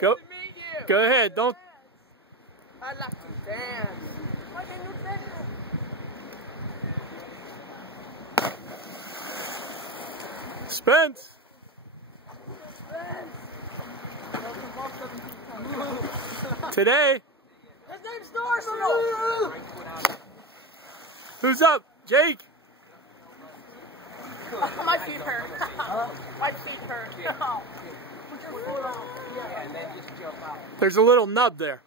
Go. Go ahead. Don't. I like to dance. Why can you dance? Spence. Today. His name's Arsenal. Who's up? Jake. My feet hurt. My feet hurt. Put your foot on. Yeah, and then just jump out. There's a little nub there.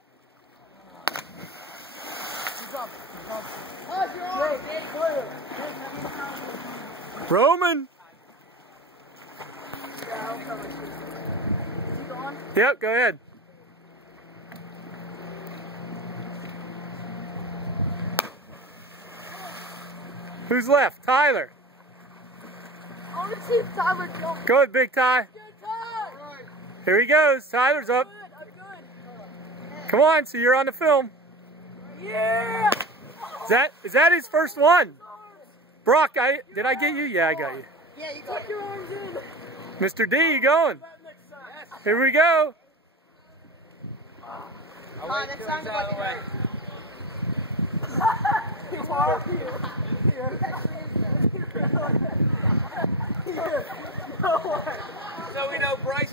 Roman. Yep, go ahead. Who's left? Tyler. I want to see if Tyler jumps. Go ahead, Big Ty. Here he goes. Tyler's up. I'm good. Come on, so you're on the film. Yeah! Is that his first one? Brock, did I get you? Yeah, I got you. Yeah, you got your arms in. Mr. D, you going? Here we go. Next time about the way. So we know Bryce